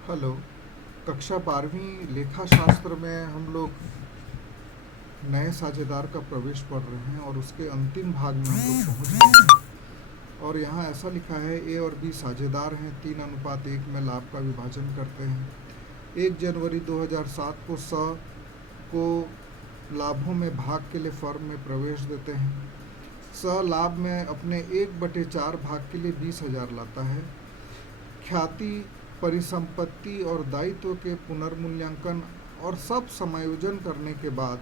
Hello. कक्षा 12वीं लेखा शास्त्र में हम लोग नए साझेदार का प्रवेश पढ़ रहे हैं और उसके अंतिम भाग में हम लोग पहुंच गए हैं। और यहाँ ऐसा लिखा है, ए और बी साझेदार हैं, 3:1 में लाभ का विभाजन करते हैं। 1 जनवरी 2007 को को लाभों में भाग के लिए फर्म में प्रवेश देते हैं। लाभ में अपने 1/4 भाग के लिए 20,000 लाता है। ख्याति, परिसंपत्ति और दायित्व के पुनर्मूल्यांकन और सब समायोजन करने के बाद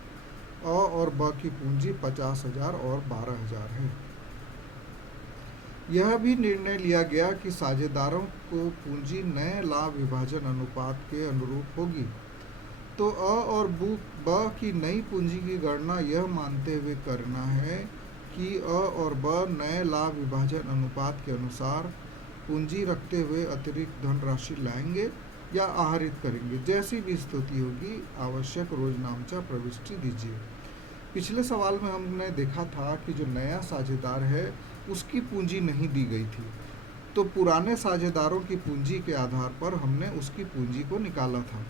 अ और ब की पूंजी 50,000 और 12,000 है। यह भी निर्णय लिया गया कि साझेदारों को पूंजी नए लाभ विभाजन अनुपात के अनुरूप होगी। तो अ और ब की नई पूंजी की गणना यह मानते हुए करना है कि अ और ब नए लाभ विभाजन अनुपात के अनुसार पूंजी रखते हुए अतिरिक्त धनराशि लाएंगे या आहरित करेंगे। जैसी भी स्थिति होगी आवश्यक रोजनामचा प्रविष्टि दीजिए। पिछले सवाल में हमने देखा था कि जो नया साझेदार है उसकी पूंजी नहीं दी गई थी, तो पुराने साझेदारों की पूंजी के आधार पर हमने उसकी पूंजी को निकाला था।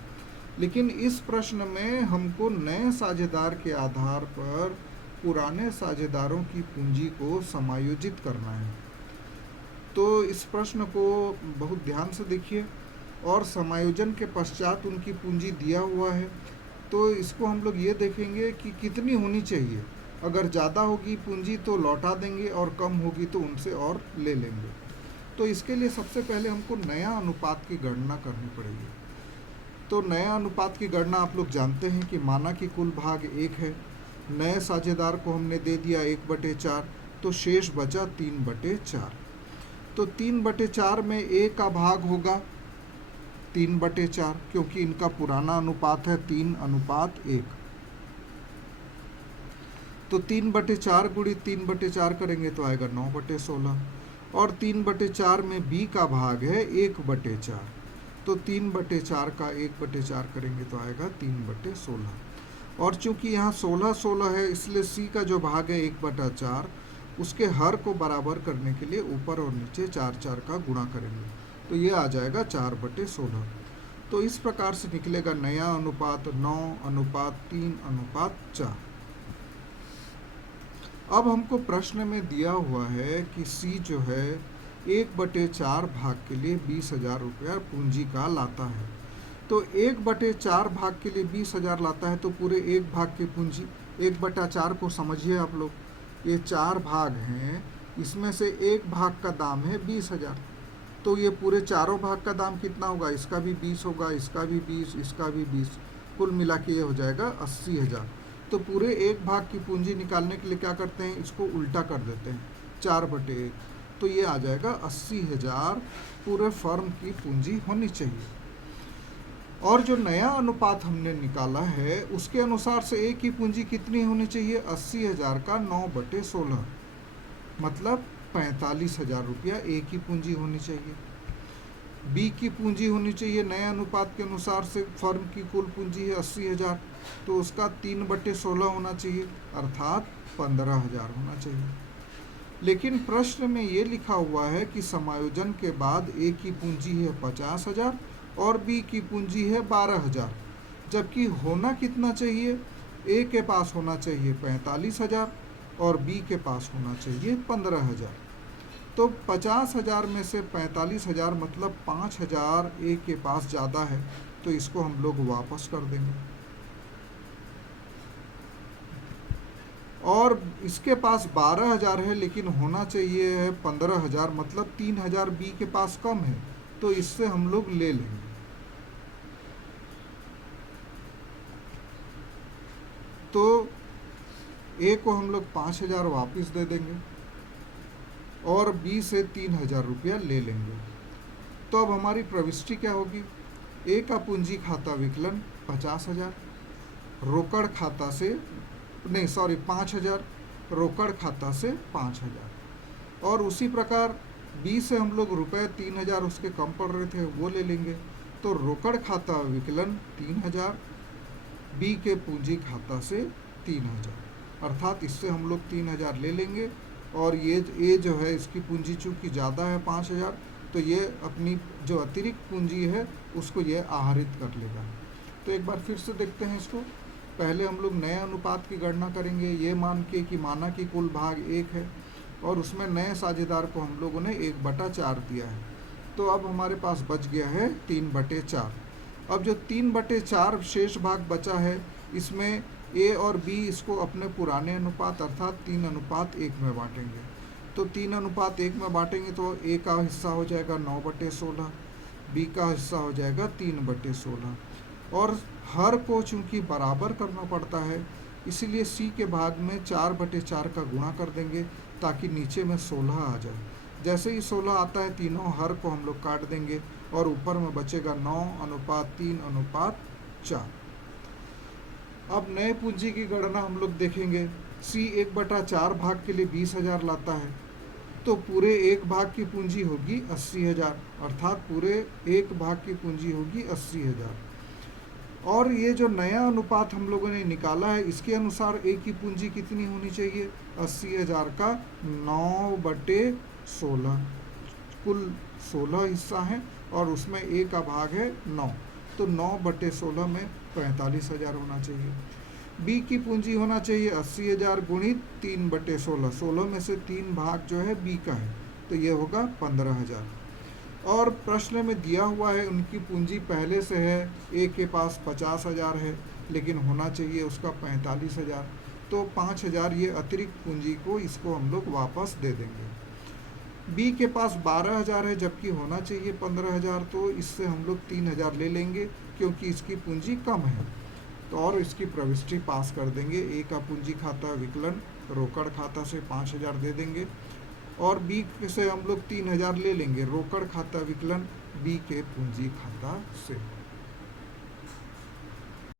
लेकिन इस प्रश्न में हमको नए साझेदार के आधार पर पुराने साझेदारों की पूंजी को समायोजित करना है। तो इस प्रश्न को बहुत ध्यान से देखिए और समायोजन के पश्चात उनकी पूंजी दिया हुआ है, तो इसको हम लोग ये देखेंगे कि कितनी होनी चाहिए। अगर ज़्यादा होगी पूंजी तो लौटा देंगे और कम होगी तो उनसे और ले लेंगे। तो इसके लिए सबसे पहले हमको नया अनुपात की गणना करनी पड़ेगी। तो नया अनुपात की गणना आप लोग जानते हैं कि माना कि कुल भाग 1 है, नए साझेदार को हमने दे दिया 1/4, तो शेष बचा 3/4। तो 3/4 में ए का भाग होगा 3/4, क्योंकि इनका पुराना अनुपात है 3:1। तो 3/4 गुणित 3/4 करेंगे तो आएगा 9/16। और 3/4 में बी का भाग है 1/4, तो 3/4 का 1/4 करेंगे तो आएगा 3/16। और चूंकि यहाँ 16 है इसलिए सी का जो भाग है 1/4, उसके हर को बराबर करने के लिए ऊपर और नीचे 4 का गुणा करेंगे, तो ये आ जाएगा 4/16। तो इस प्रकार से निकलेगा नया अनुपात 9:3:4। अब हमको प्रश्न में दिया हुआ है कि सी जो है 1/4 भाग के लिए 20,000 रुपया पूंजी का लाता है। तो 1/4 भाग के लिए 20,000 लाता है, तो पूरे एक भाग की पूंजी 1/4 को समझिए आप लोग, ये 4 भाग हैं, इसमें से एक भाग का दाम है 20,000, तो ये पूरे चारों भाग का दाम कितना होगा, इसका भी 20 होगा, इसका भी 20, इसका भी 20, कुल मिला के ये हो जाएगा 80,000। तो पूरे एक भाग की पूंजी निकालने के लिए क्या करते हैं, इसको उल्टा कर देते हैं 4/1, तो ये आ जाएगा 80,000 पूरे फर्म की पूंजी होनी चाहिए। और जो नया अनुपात हमने निकाला है उसके अनुसार से ए की पूंजी कितनी होनी चाहिए, 80,000 का 9/16, मतलब 45,000 रुपया ए की पूंजी होनी चाहिए। बी की पूंजी होनी चाहिए नए अनुपात के अनुसार से, फर्म की कुल पूंजी है 80,000, तो उसका 3/16 होना चाहिए, अर्थात 15,000 होना चाहिए। लेकिन प्रश्न में ये लिखा हुआ है कि समायोजन के बाद ए की पूंजी है 50,000 और बी की पूंजी है 12,000, जबकि होना कितना चाहिए, ए के पास होना चाहिए 45,000 और बी के पास होना चाहिए 15,000। तो 50,000 में से 45,000 मतलब 5,000 ए के पास ज़्यादा है, तो इसको हम लोग वापस कर देंगे। और इसके पास 12,000 है लेकिन होना चाहिए है 15,000, मतलब 3,000 बी के पास कम है, तो इससे हम लोग ले लेंगे। तो ए को हम लोग 5,000 वापस दे देंगे और बी से 3,000 रुपया ले लेंगे। तो अब हमारी प्रविष्टि क्या होगी, ए का पूंजी खाता विकलन 50,000, रोकड़ खाता से नहीं सॉरी 5,000, रोकड़ खाता से 5,000। और उसी प्रकार बी से हम लोग रुपये 3,000 उसके कम पड़ रहे थे वो ले लेंगे, तो रोकड़ खाता विकलन 3,000, बी के पूंजी खाता से 3,000, अर्थात इससे हम लोग 3,000 ले लेंगे। और ये जो है इसकी पूंजी चूँकि ज़्यादा है 5,000, तो ये अपनी जो अतिरिक्त पूंजी है उसको ये आहरित कर लेगा। तो एक बार फिर से देखते हैं इसको। पहले हम लोग नए अनुपात की गणना करेंगे, ये मान के कि माना कि कुल भाग 1 है और उसमें नए साझेदार को हम लोगों ने 1/4 दिया है। तो अब हमारे पास बच गया है 3/4। अब जो 3/4 शेष भाग बचा है, इसमें ए और बी इसको अपने पुराने अनुपात अर्थात 3:1 में बांटेंगे। तो 3:1 में बांटेंगे तो ए का हिस्सा हो जाएगा 9/16, बी का हिस्सा हो जाएगा 3/16। और हर को चूंकि बराबर करना पड़ता है, इसीलिए सी के भाग में 4/4 का गुणा कर देंगे ताकि नीचे में 16 आ जाए। जैसे ही 16 आता है, तीनों हर को हम लोग काट देंगे और ऊपर में बचेगा 9:3:4। अब नए पूंजी की गणना हम लोग देखेंगे। सी 1/4 भाग के लिए 20,000 लाता है, तो पूरे एक भाग की पूंजी होगी 80,000, अर्थात पूरे एक भाग की पूंजी होगी 80,000। और ये जो नया अनुपात हम लोगों ने निकाला है, इसके अनुसार ए की पूंजी कितनी होनी चाहिए? 80,000 का 9/16। कुल 16 हिस्सा है और उसमें ए का भाग है 9, तो 9/16 में 45,000 होना चाहिए। बी की पूंजी होना चाहिए 80,000 गुणित 3/16। 16 में से 3 भाग जो है बी का है, तो ये होगा 15,000। और प्रश्न में दिया हुआ है उनकी पूंजी पहले से है, ए के पास 50,000 है लेकिन होना चाहिए उसका 45,000, तो 5,000 ये अतिरिक्त पूंजी को इसको हम लोग वापस दे देंगे। बी के पास 12,000 है जबकि होना चाहिए 15,000, तो इससे हम लोग 3,000 ले लेंगे क्योंकि इसकी पूंजी कम है, तो और इसकी प्रविष्टि पास कर देंगे। ए का पूंजी खाता विकलन रोकड़ खाता से 5,000 दे देंगे और बी से हम लोग 3,000 ले लेंगे रोकड़ खाता विकलन बी के पूंजी खाता से।